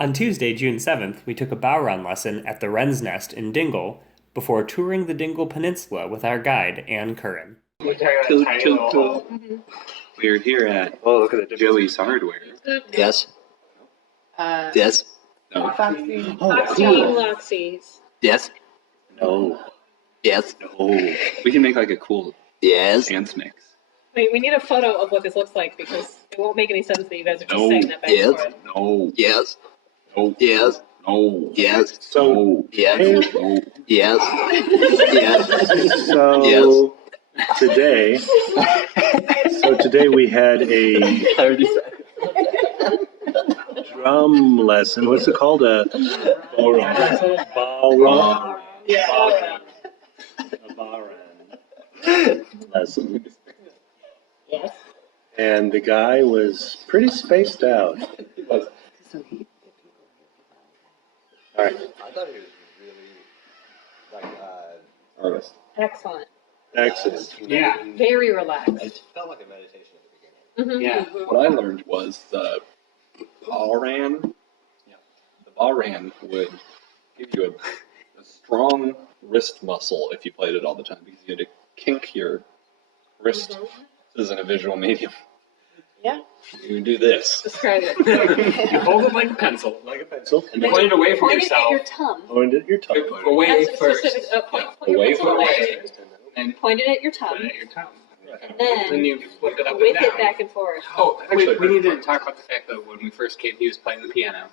On Tuesday, June 7th, we took a Bowron lesson at the Wren's Nest in Dingle before touring the Dingle Peninsula with our guide, Ann Curran. We're here at Joey's Hardware. Yes. Yes. No. Foxy. Loxies. Yes. No. Yes. No. We can make like a cool Yes. dance mix. Wait, we need a photo of what this looks like because it won't make any sense that you guys are just No. saying that back Yes. and forth. No. Yes. No. Yes. No. Yes. So. Yes. No. Yes. Yes. So today we had a drum lesson. What's it called? A ballroom. A ballroom lesson. Yes. And the guy was pretty spaced out. All right. I thought he was really Artist. Excellent. Excellent. Yeah. Very relaxed. It felt like a meditation at the beginning. Mhm. Yeah. What I learned was the Balran. Yeah. The Balran would give you a strong wrist muscle if you played it all the time because you had to kink your wrist. This isn't a visual medium. Yeah. You do this. Describe it. You hold it like a pencil. Like a pencil. And point it away from Point it at yourself. your tongue. Point it at your tongue. Away That's first. specific. Point Away your pencil from away. And Point it at your put it tongue. at your tongue. Then Then you flip it up whip and it down. back and forth. Oh, Actually, we need to talk about the fact that when we first came, he was playing the piano.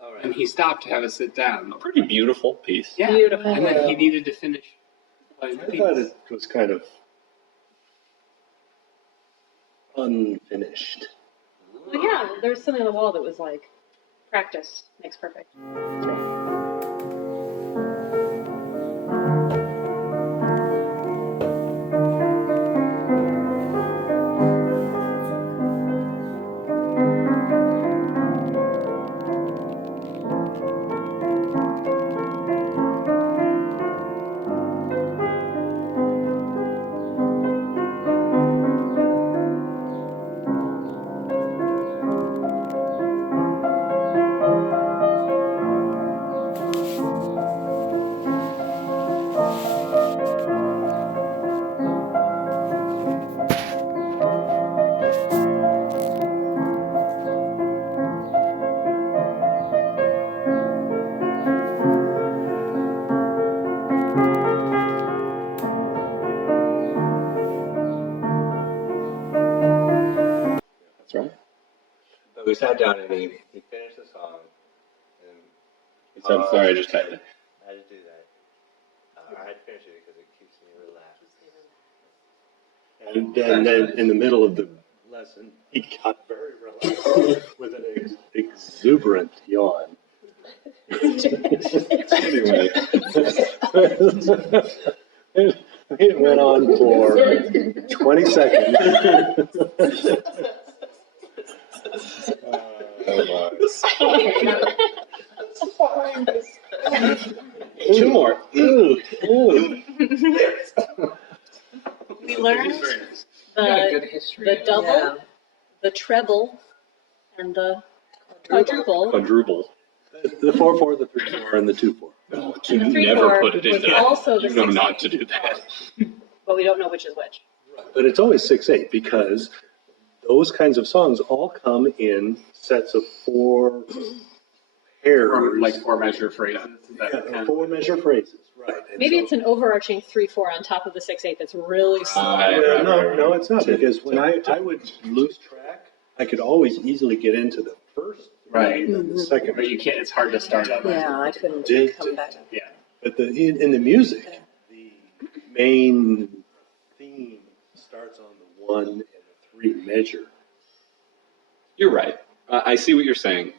All right. And he stopped to have us sit down. A pretty beautiful piece. Yeah. Beautiful. And then he needed to finish playing the I thought piece. it was kind of unfinished. Well, yeah, there was something on the wall that was like, practice makes perfect. That's right. But we sat down and he finished the song. And He said, sorry, I just had to. I had to do that. I had to finish it because it keeps me relaxed. And then in the middle of the lesson, he got very relaxed with an exuberant yawn. Anyway. It went on for 20 seconds. Two more. Ooh, ooh. We learned We got a good the, history. the double, the treble, and the quadruple. Quadruple. The 4/4, the 3/4, and the 2/4. No, The you 3/4 never put it in was there. also the You know 6/8. not to do that. But we don't know which is which. But it's always 6/8 because those kinds of songs all come in sets of 4 pairs. Like 4-measure phrases. Is that kind of- 4 measure phrases, right. And Maybe so- it's an overarching 3/4 on top of the 6/8 that's really small. Yeah, no, it's not, because when I would lose track, I could always easily get into the first, Right. and then the second. But you can't, it's hard to start on. Yeah, I couldn't Did- come back. Yeah. But in the music, the main theme starts on the 1 and the 3 measure. You're right. I see what you're saying.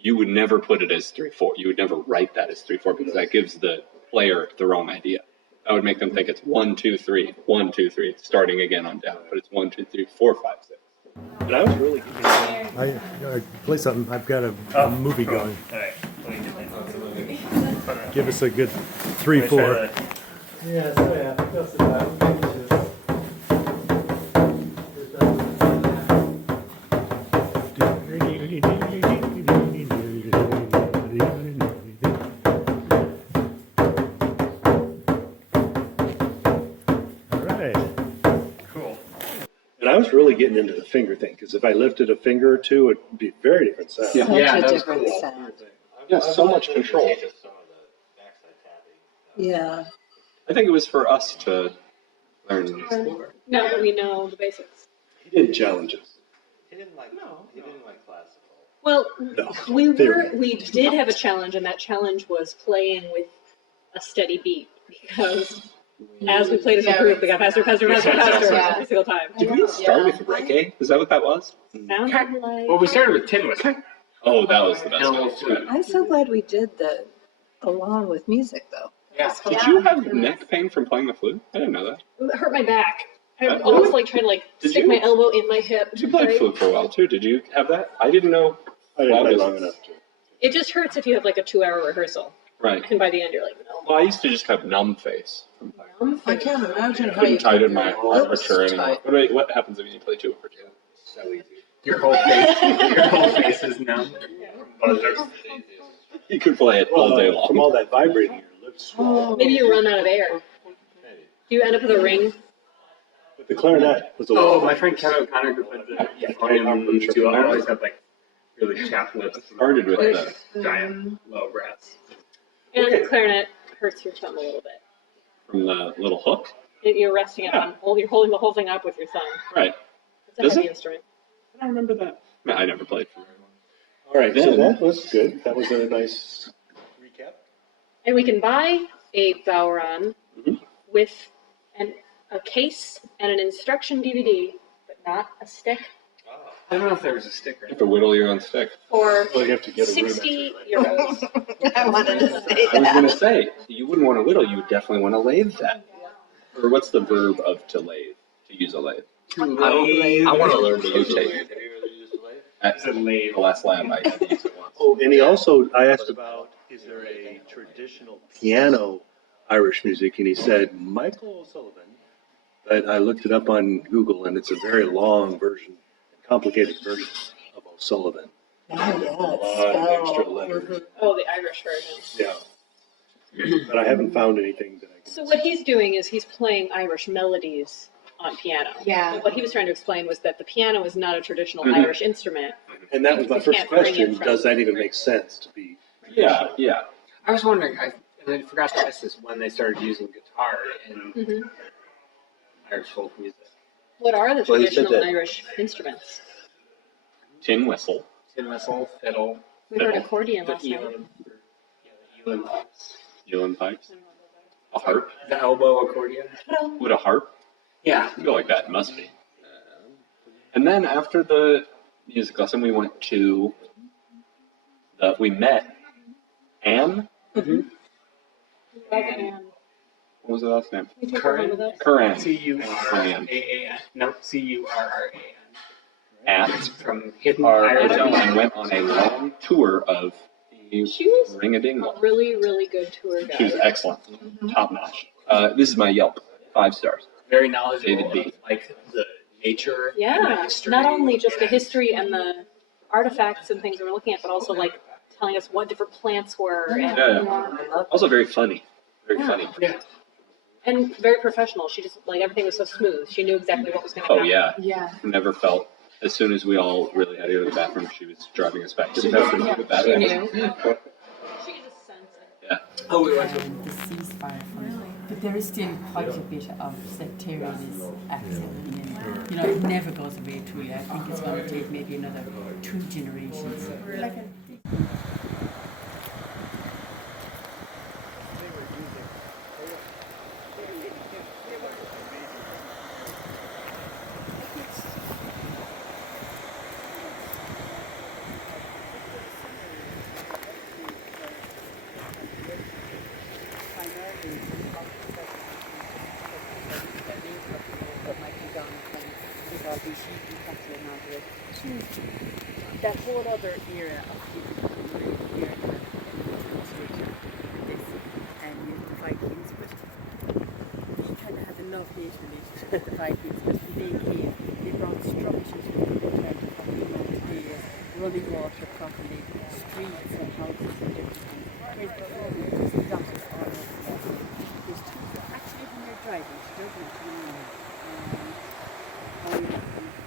You would never put it as 3/4. You would never write that as 3/4 because that gives the player the wrong idea. That would make them think it's 1, 2, 3, 1, 2, 3, starting again on down. But it's 1, 2, 3, 4, 5, 6. But I was really getting I play something. I've got a movie going. All right. Let me get that. Give us a good 3-4. Yeah, so yeah, was really getting into the finger thing, because if I lifted a finger or two, it'd be a very different sound. Yeah. Such Yeah, a that was different cool. sound. Yeah, so much control. Teach us some of the backside tapping. Yeah. I think it was for us to learn. Now that we know the basics. He didn't challenge us. He didn't like classical. Well, No. we did have a challenge, and that challenge was playing with a steady beat, because as we played as a group, we got faster, faster, faster, faster Yeah. every single time. Did we start with reggae? Is that what that was? Sounded like. Well, we started with tin whistle. Oh, that was the best And a one. little flute. I'm so glad we did the along with music though. Yeah. Did you have neck pain from playing the flute? I didn't know that. It hurt my back. I Really? almost like trying to Did stick you? my elbow in my hip. You played right? flute for a while too. Did you have that? I didn't know. I didn't play Wow. long enough to. It just hurts if you have like a 2-hour rehearsal, Right. and by the end you're like, no. Well, I used to just have numb face. From playing. I can't imagine I how you couldn't tighten my lips armature anymore. tight. What happens when you play 2 over 2? So easy. Your whole face is numb. You could play it all day From long. all that vibrating, your lips swell. Maybe you run out of air. Do you end up with a ring? But the clarinet was a Oh, lot. my friend Kevin O'Connor, who played the euphonium too, I always had like really chapped lips. Started with the Giant low breaths. And Okay. the clarinet hurts your thumb a little bit. from the little hook. You're resting it on, you're holding the whole thing up with your thumb. Right. It's a Does heavy it? instrument. I don't remember that. No, I never played for very long. All right, so Then- that was good. That was a nice recap. And we can buy a Bowron Mhm. with a case and an instruction DVD, but not a stick, I don't know if there was a sticker. You have to whittle your own stick. for Well, you have to get a 60 rudimentary, euros. I wanted to say I was going to that. say, you wouldn't want to whittle, you would definitely want to lathe that. Or what's the verb of to lathe? To use a lathe. I want to learn to use a lathe. Have you ever used a lathe? At Is it lathe? the last lab, I had to use it once. Oh, and I asked about, is there a traditional piano Irish music? And he said, Michael O'Sullivan. But I looked it up on Google, and it's a very long version, complicated version of O'Sullivan. Oh, yeah, A lot of extra letters. Oh, the Irish version. Yeah. But I haven't found anything that I can. So what he's doing is he's playing Irish melodies on piano. Yeah. But what he was trying to explain was that the piano is not a traditional Mhm. Irish instrument. And that was my You first can't bring it question. from- Does that even make sense to be? Yeah, yeah. I was wondering, and I forgot to ask this, when they started using guitar in Mhm. Irish folk music. What are the Well, he said traditional that- Irish instruments? Tin whistle. Tin whistle, fiddle, We heard Fiddle. accordion the last night. elan, the elan pipes, Ulan pipes. A harp. the elbow accordion. Would a harp Yeah. go like that? Must be. And then after the music lesson, we went to we met Anne. And What was the last name? we took Curran? one with us. Curran. C-U-R-A-A-N. No, C-U-R-R-A-N. At From Hidden our Irish. hotel and went on a long tour of the She was Ring a Dingle. a really, really good tour She was guide. excellent, top notch. This is my Yelp, 5 stars. Very knowledgeable David B. of, like, the nature and the Yeah, history. not only just the history and the artifacts and things we were looking at, but also like telling us what different plants were and, Yeah. Also very funny, very funny. Yeah. and very professional. She just like everything was so smooth. She knew exactly what was going to Oh happen. yeah, Yeah. never felt. As soon as we all really had to go to the bathroom, she was driving us back to the bathroom. Yeah, to the she bathroom. knew. She could just sense it. Yeah. Oh, we went to the ceasefire fund. But there is still quite a bit of sectarianism activity in there. You know, it never goes away truly. I think it's going to take maybe another 2 generations. That whole other era of people here and the Vikings, but we kind of had a love-hate relationship with the Vikings, but when they came, they brought structures with them in terms of what we know today as running water properly, streets and houses and different things. Whereas before we were just dotted all over the place. There's two, actually when you're driving, she doesn't know, how you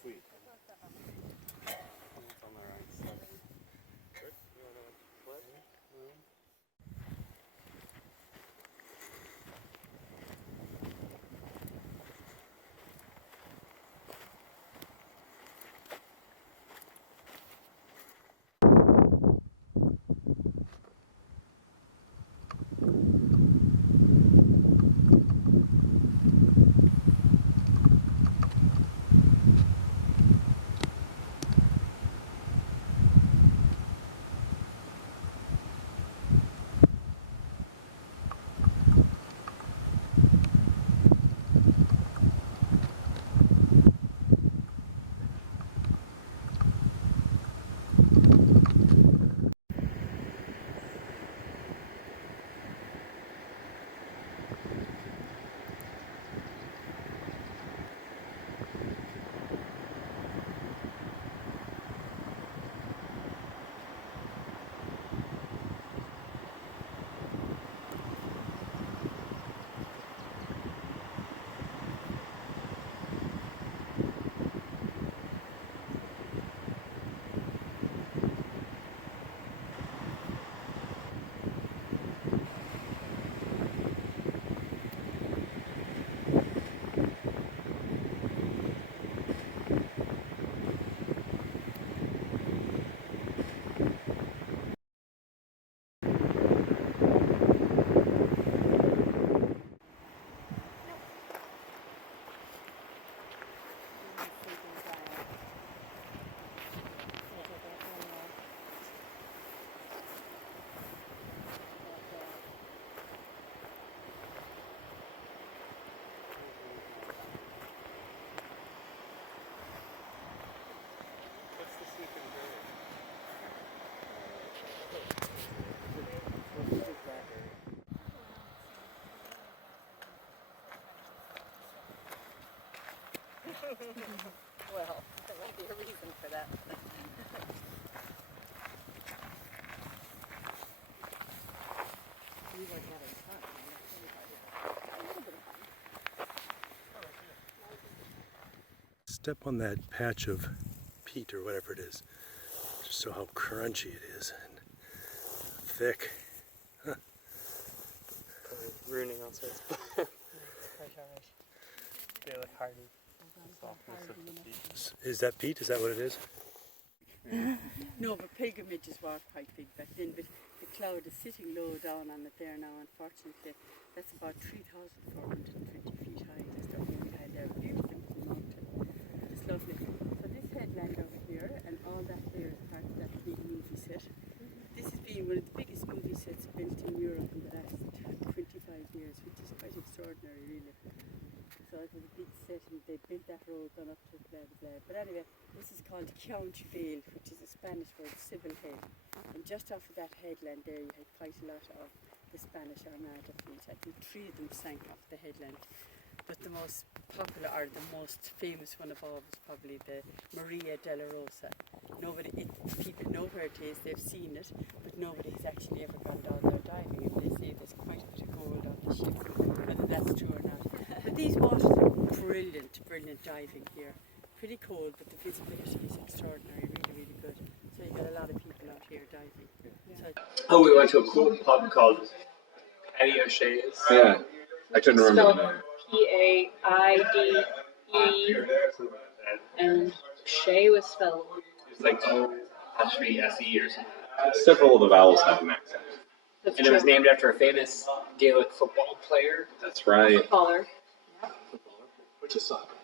sweet. It's on the right side. Good. You want to flip? Well, there might be a reason for that. We weren't having fun. A little bit of fun. Step on that patch of peat or whatever it is. Just so how crunchy it is and thick. Huh. Ruining all sorts. They look hardy. Softness of the peat. Is that peat? Is that what it is? No, but pilgrimages were quite big back then, but the cloud is sitting low down on it there now, unfortunately. That's about 3,420 feet high, just up really high there. Beautiful mountain. It's lovely. So this headland over here, and all that there is part of that big movie set. This has been one of the biggest movie sets built in Europe in the last 25 years, which is quite extraordinary, really. So it was a big set, and they built that road gone up to blah, blah, blah. But anyway, this is called Count Vale, which is a Spanish word, civil head. And just off of that headland there, you had quite a lot of the Spanish Armada fleet. I think 3 of them sank off the headland. But the most popular, or the most famous one of all, was probably the Maria de la Rosa. People know where it is, they've seen it, but nobody has actually ever gone down there diving. And they say there's quite a bit of gold on the ship, whether that's true or not. But these waters are brilliant, brilliant diving here. Pretty cold, but the visibility is extraordinary, really, really good. So you got a lot of people out here diving. So, We went to a cool pub called Patty O'Shea's. Yeah, I couldn't remember the name. Paide, and Shay was spelled. It's like O''SE or something. Several of the vowels have an accent. That's And it was named after a famous Gaelic football player. That's right. Footballer. Which is soccer.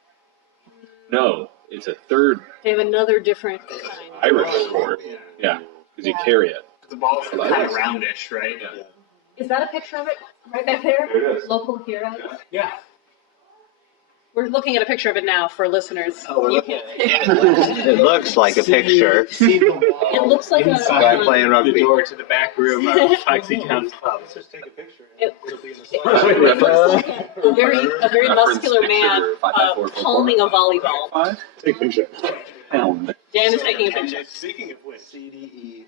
No, it's a third They have another different kind. Irish sport. Yeah, because you carry it. The ball's kind of roundish, right? Is that a picture of it right back there? There it is. Local hero. Yeah. We're looking at a picture of it now for listeners. Oh, we're You looking can- It looks like a picture. It looks like Guy a. playing The rugby. door to the back room of Foxy Town's pub. Let's just take a picture. It- It'll be in the It slide. looks like a very Reference muscular man picture 55444. palming a volleyball. Take a picture. Pound. Dan is taking a picture. Speaking of which, CDE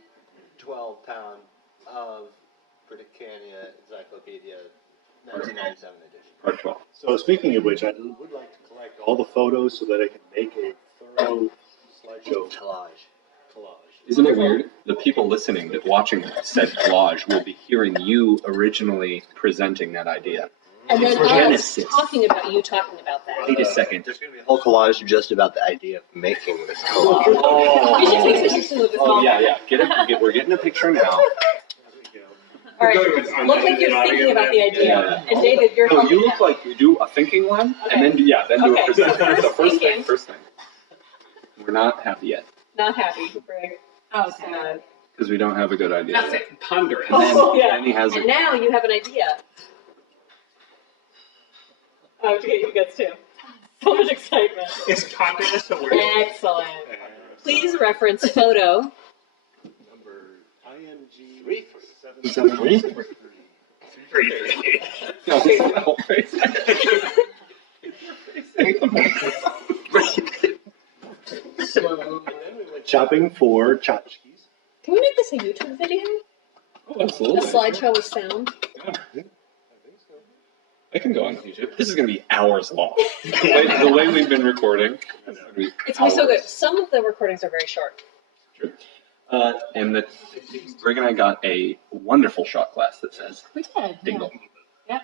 12 pound of Britannia Encyclopedia 1997 edition. Part 12. so speaking of which, I would like to collect all the photos so that I can make a thorough Slideshow collage. Isn't it weird? The people listening, that watching said collage, will be hearing you originally presenting that idea. And then Genesis. us talking about you talking about that. Wait a second. There's going to be a whole collage just about the idea of making this collage. We should take pictures of this. Oh yeah. We're getting a picture now. All right. Look like you're thinking about the idea. And David, you're No, helping you look him. like you do a thinking one, and then do a Okay, so present. So first thinking. first thing. We're not happy yet Not happy. Right. Oh, Sad. because we don't have a good idea. That's it. Ponder it. Oh, yeah. Then he has And a, now you have an idea. I have to get you guys too. So much excitement. Is ponderous a word? Excellent. Please reference photo. Number IMG 773. no, this is the whole face. And then we went shopping for tchotchkes. Can we make this a YouTube video? Oh, absolutely. A slideshow with sound? I can go on YouTube. This is going to be hours long. The way we've been recording. It's going to be so good. Some of the recordings are very short. True. And Greg and I got a wonderful shot glass that says We did. Dingle. Yeah.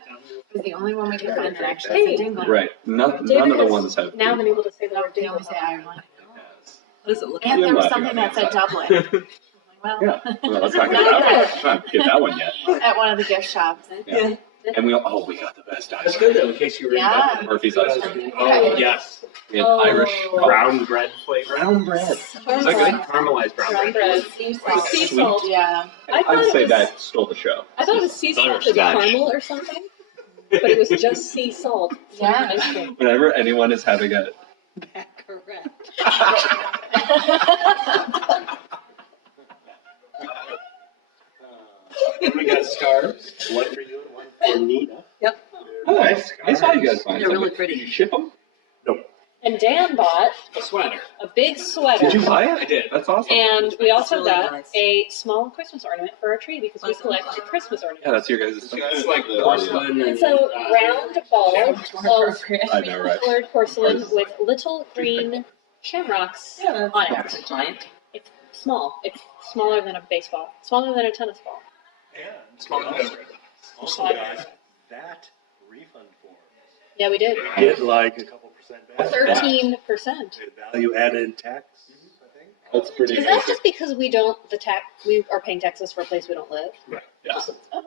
It was the only one we could find that actually Hey. said dingle. Right. None David of the has ones have. now been able to say the word They dingle. always say Ireland. What does it look And You're there was laughing something at that me. said Dublin. Well, Yeah. Well, let's not get that one. Let's not get that one yet. at one of the gift shops. Yeah. And we got the best ice That's cream. good though, in case you were Yeah. Murphy's ice cream. Oh, yes. We had Oh. Irish Brown bread flavor. brown bread. Is that good? Caramelized brown Brown bread. bread. Wow. Sea salt. Yeah. I thought I'd it say was, that stole the show. I thought it was sea salted Butterscotch. caramel or something, but it was just sea salt. Yeah. Ice cream. Whenever anyone is having a And we got scarves. One for you and one for Nina. Oh, I saw you guys find They're really something. pretty. Did you ship them? And Dan bought A sweater. a big sweater. Did you buy it? I did. That's awesome. And we also really got nice. a small Christmas ornament for our tree because we collect Christmas ornaments. Yeah, that's your guys' thing. It's like porcelain. It's a round ball of I know, right? colored porcelain with little green shamrocks on it. giant. It's small. It's smaller than a baseball. Smaller than a tennis ball. And Small we also got that refund form. Yeah, we did. Get like a couple percent back. 13%. Value added tax, I think. That's pretty Is that just because we are paying taxes for a place we don't live? Yes. Oh.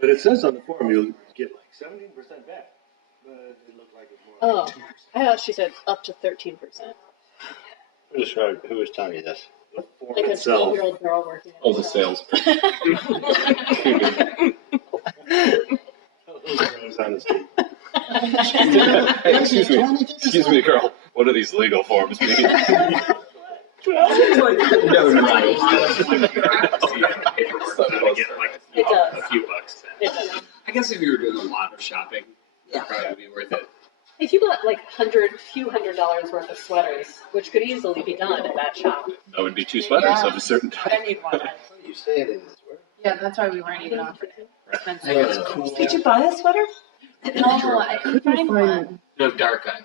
But it says on the form you'll get like 17% back. But it looked like it's more Oh, like 2%. I thought she said up to 13%. Who was telling you this? The form Like a itself. 12-year-old girl working at Oh, the shop. sales. Goes on the street. Hey, excuse me, girl. What do these legal forms mean? No, It does. A few bucks. It does. I guess if you were doing a lot of shopping, it'd probably be worth it. If you bought like few $100 worth of sweaters, which could easily be done at that shop. That would be 2 sweaters of a certain type. I need one. You say it in this word. Yeah, that's why we weren't even offered it. Expensive. Did you buy a sweater? No, I couldn't find one. No dark eye.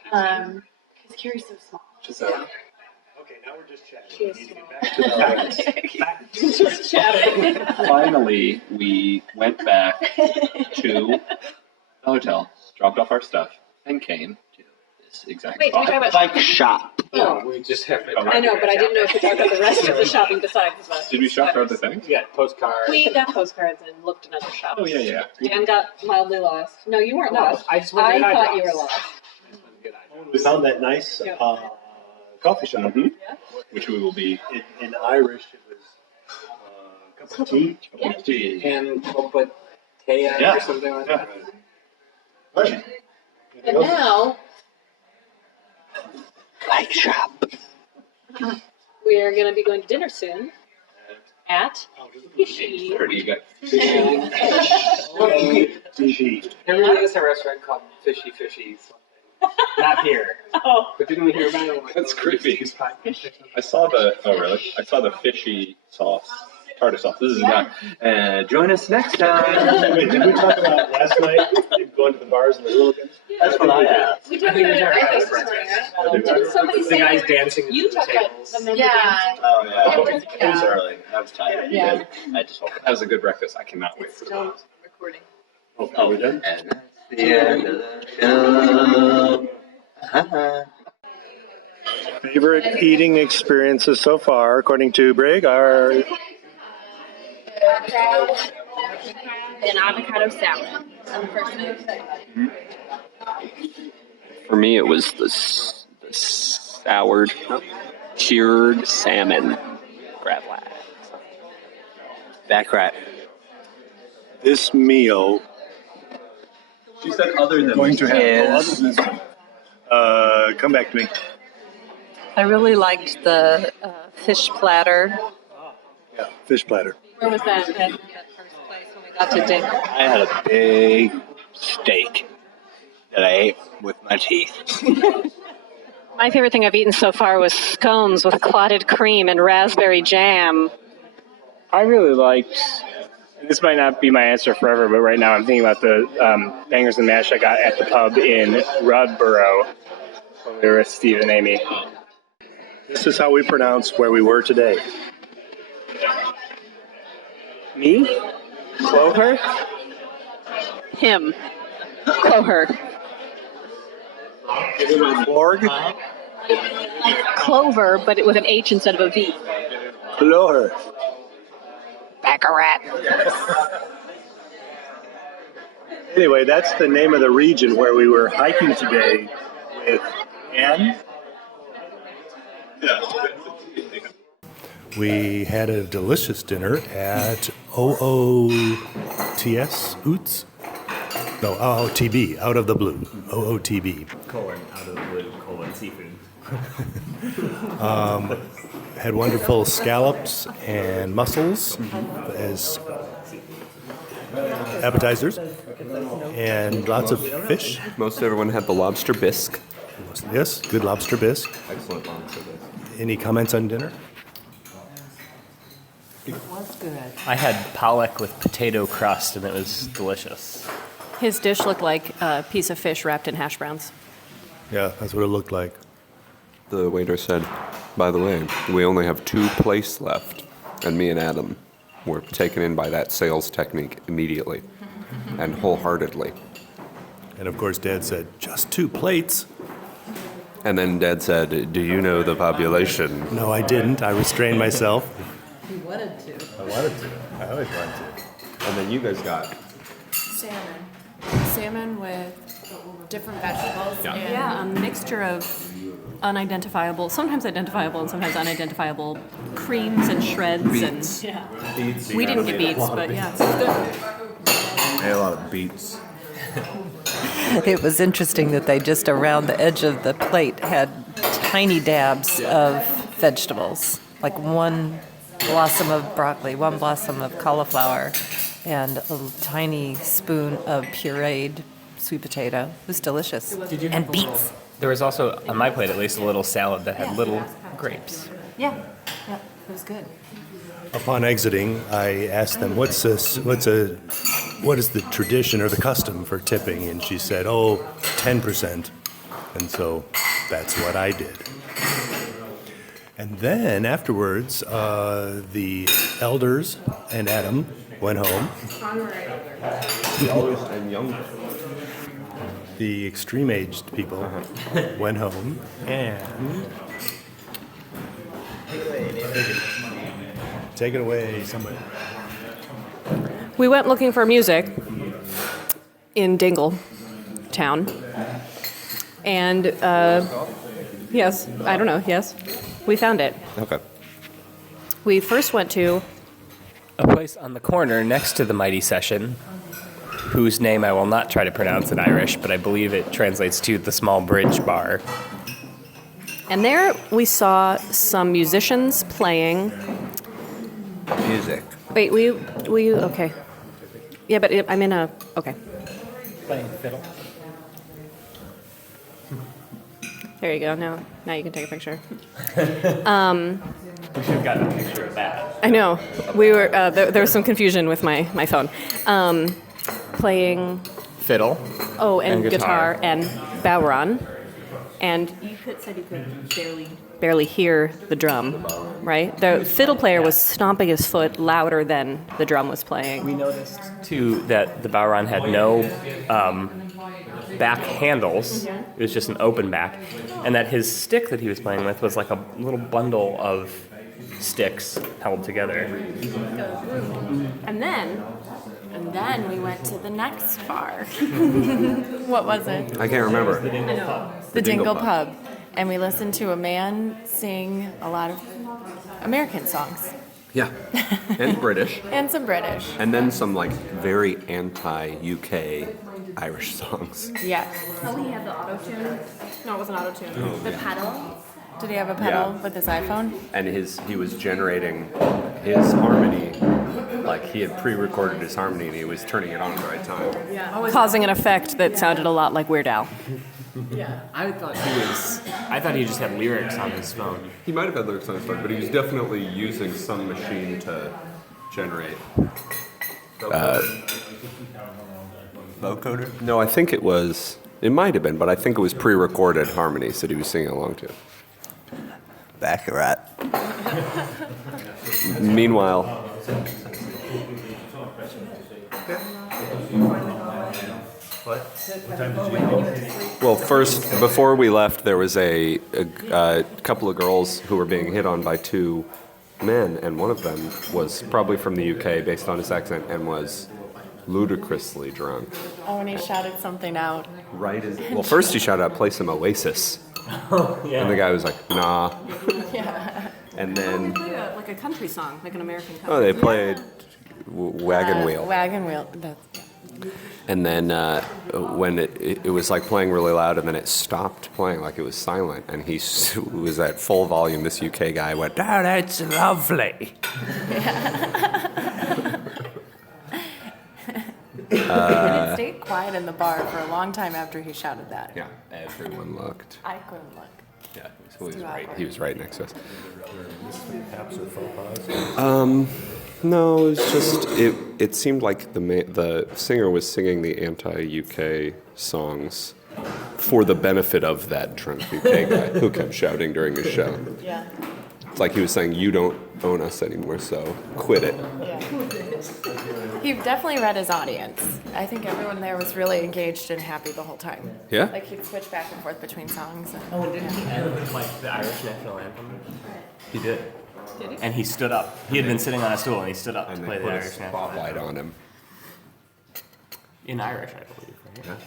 Because Carrie's so small. Okay, now we're just chatting. She We is need to small. get back to the facts. Just chatting. Finally, we went back to the hotel, dropped off our stuff, and came to this exact Wait, did we spot. talk about Like shopping? shop. Oh, We just have to. I know, but I didn't know if we talked about the rest of the shopping besides the Did we shop for other things? Yeah, postcards. We got postcards and looked in other shops. Oh, yeah. Dan got mildly lost. No, you weren't No, lost. I just went to I get eye thought you drops. were lost. I just went to get eye drops. We found that nice Yeah. coffee shop. Mhm. Which we will be. In Irish, it was cup of tea. Yeah. And Copa Tea Yeah. or something like that. Right. And now Like shop. we're going to be going to dinner soon at Fishy. 30. You got Sushi. There is a restaurant called Fishy Fishy something. Not here. Oh, But didn't we hear about it? That's creepy. I saw the. Oh, really? I saw the fishy sauce TARDIS off. This is not. Join us next time. Wait, did we talk about last night going to the bars and the hooligans? That's what I asked. We talked about it at breakfast this morning, right? Didn't somebody The say guys that? dancing. You talked about the men Yeah. dancing. Oh, yeah. Yeah. It was early. I was tired. Yeah. I just woke That was a good breakfast. I cannot wait for the Still bars. recording. Oh, are we done? And that's the end of the show. Favorite eating experiences so far, according to Brig, are An avocado salad on the first move. For me, it was the soured, cured salmon gravlax. Baccarat. this meal She said other than going to have is come back to me. I really liked the fish platter. Yeah, fish platter. Where was that? That first place when we got to dinner. I had a big steak that I ate with my teeth. My favorite thing I've eaten so far was scones with clotted cream and raspberry jam. I really liked. And this might not be my answer forever, but right now I'm thinking about the bangers and mash I got at the pub in Rodboro when we were with Steve and Amy. This is how we pronounce where we were today. Me? Clover? Him. Cloher. Borg, Clover, but with an H instead of a V. Loher. Baccarat. Anyway, that's the name of the region where we were hiking today with Anne. We had a delicious dinner at OOTS, Oots? No, OOTB, Out of the Blue, OOTB. Out of the blue, seafood. Had wonderful scallops and mussels as appetizers, and lots of fish. Most everyone had the lobster bisque. Yes, good lobster bisque. Excellent lobster bisque. Any comments on dinner? It was good. I had pollock with potato crust, and it was delicious. His dish looked like a piece of fish wrapped in hash browns. Yeah, that's what it looked like. The waiter said, by the way, we only have 2 plates left. And me and Adam were taken in by that sales technique immediately and wholeheartedly. And of course, Dad said, just 2 plates. And then Dad said, do you know the population? No, I didn't. I restrained myself. He wanted to. I wanted to. I always wanted to. And then you guys got Salmon. Salmon with different vegetables. Yeah. Yeah, a mixture of unidentifiable, sometimes identifiable and sometimes unidentifiable creams and shreds. Beets. And we didn't get beets, but yeah, it's good. I ate a lot of beets. It was interesting that they just around the edge of the plate had tiny dabs of vegetables, like one blossom of broccoli, one blossom of cauliflower, and a tiny spoon of pureed sweet potato. It was delicious. And beets. There was also, on my plate at least, a little salad that had little grapes. Yeah, it was good. Upon exiting, I asked them, what is the tradition or the custom for tipping? And she said, 10%. And so that's what I did. And then afterwards, the elders and Adam went home. And younger. The extreme aged people went home and take it away, somebody. We went looking for music in Dingle town. And, yes, I don't know, yes, we found it. Okay. We first went to A place on the corner next to the Mighty Session, whose name I will not try to pronounce in Irish, but I believe it translates to the Small Bridge Bar. And there we saw some musicians playing. Music. Wait, will you, okay. Yeah, but I'm in a, okay. Playing fiddle. There you go, now you can take a picture. We should have gotten a picture of that. I know. We were there was some confusion with my phone. Playing Fiddle. and And guitar. guitar and bowron, and you said you could barely hear the drum, right? The fiddle player was stomping his foot louder than the drum was playing. We noticed too that the bowron had no back handles. It was just an open back, and that his stick that he was playing with was like a little bundle of sticks held together. And then we went to the next bar. What was it? I can't remember. The Dingle Pub. And we listened to a man sing a lot of American songs. Yeah, and British. And some British. And then some like very anti-UK Irish songs. Yeah. Oh, he had the auto tune. No, it wasn't auto tune. The pedal. Did he have a pedal with his iPhone? And he was generating his harmony, like he had pre-recorded his harmony and he was turning it on at the right time. Causing an effect that sounded a lot like Weird Al. I thought he just had lyrics on his phone. He might have had lyrics on his phone, but he was definitely using some machine to generate. Vocoder? No, I think it might have been, but I think it was pre-recorded harmonies that he was singing along to. Baccarat. Meanwhile, well, first, before we left, there was a couple of girls who were being hit on by two men, and one of them was probably from the UK, based on his accent, and was ludicrously drunk. Oh, and he shouted something out. Right as well, first he shouted out, "Play some Oasis," and the guy was like, "Nah." Yeah. And then Like a country song, like an American country. they played Wagon Wheel. Wagon Wheel. And then when it was like playing really loud, and then it stopped playing, like it was silent, and he was at full volume. This UK guy went, "Oh, that's lovely." And it stayed quiet in the bar for a long time after he shouted that. Yeah, everyone looked. I couldn't look. Yeah, so he was right next to us. No, it was just it seemed like the singer was singing the anti-UK songs for the benefit of that drunk UK guy who kept shouting during his show. Yeah. It's like he was saying, "You don't own us anymore, so quit it." Yeah. He definitely read his audience. I think everyone there was really engaged and happy the whole time. Yeah? Like he'd switch back and forth between songs. And, Didn't he end with like the Irish national anthem? He did. Did he? And he stood up. He had been sitting on a stool and he stood up to And play they the put a Irish national anthem. spotlight on him. In Irish, I believe. Right? Yeah.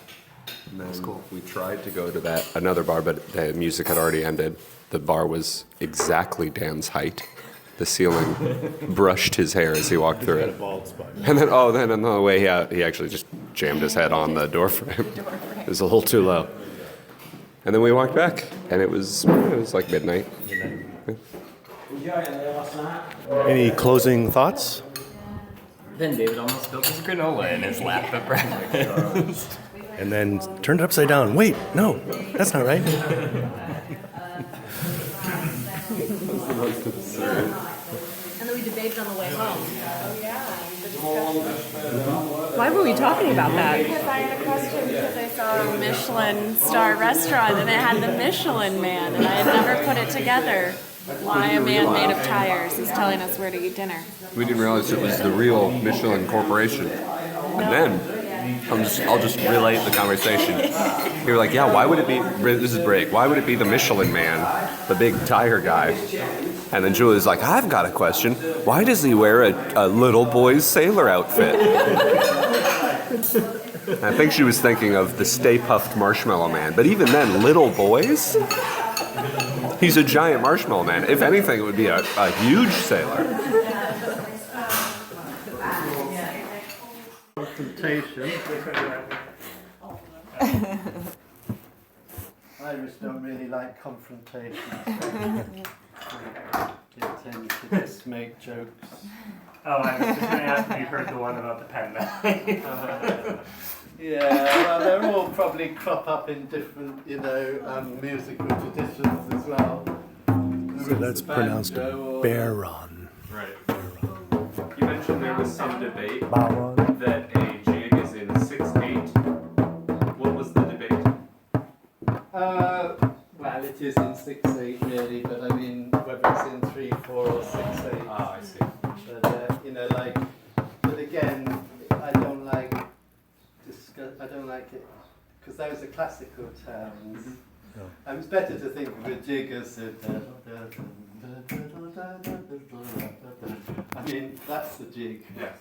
And then we tried to go to another bar, but the music had already ended. The bar was exactly Dan's height. The ceiling brushed his hair as he walked through it. And then on the way, he actually just jammed his head on the door frame. It was a little too low. And then we walked back, and it was like midnight. Any closing thoughts? Then David almost spilled his granola in his lap at breakfast. And then turned it upside down. Wait, no, that's not right. And then we debated on the way home. oh, yeah. Why were we talking about that? Because I had a question because I saw a Michelin star restaurant and it had the Michelin Man and I had never put it together. Why a man made of tires is telling us where to eat dinner. We didn't realize it was the real Michelin Corporation. And then I'll just relate the conversation. You were like, "Yeah, why would it be?" This is break. Why would it be the Michelin Man, the big tire guy? And then Julie's like, "I've got a question. Why does he wear a little boy's sailor outfit?" I think she was thinking of the Stay Puft Marshmallow Man. But even then, little boys? He's a giant marshmallow man. If anything, it would be a huge sailor. Confrontation. Irish don't really like confrontation. They tend to just make jokes. Oh, I was just going to ask if you heard the one about the pen knife. Yeah, well, they're all probably crop up in different, musical traditions as well. So that's pronounced Baron. Right. You mentioned there was some debate Baron. that a jig is in 6/8. What was the debate? Well, it is in 6/8 really, but I mean whether it's in 3/4 or 6/8. Ah, I see. But you know, like, but again, I don't like it because those are classical terms. And it's better to think of a jig as a I mean, that's the jig. Yes.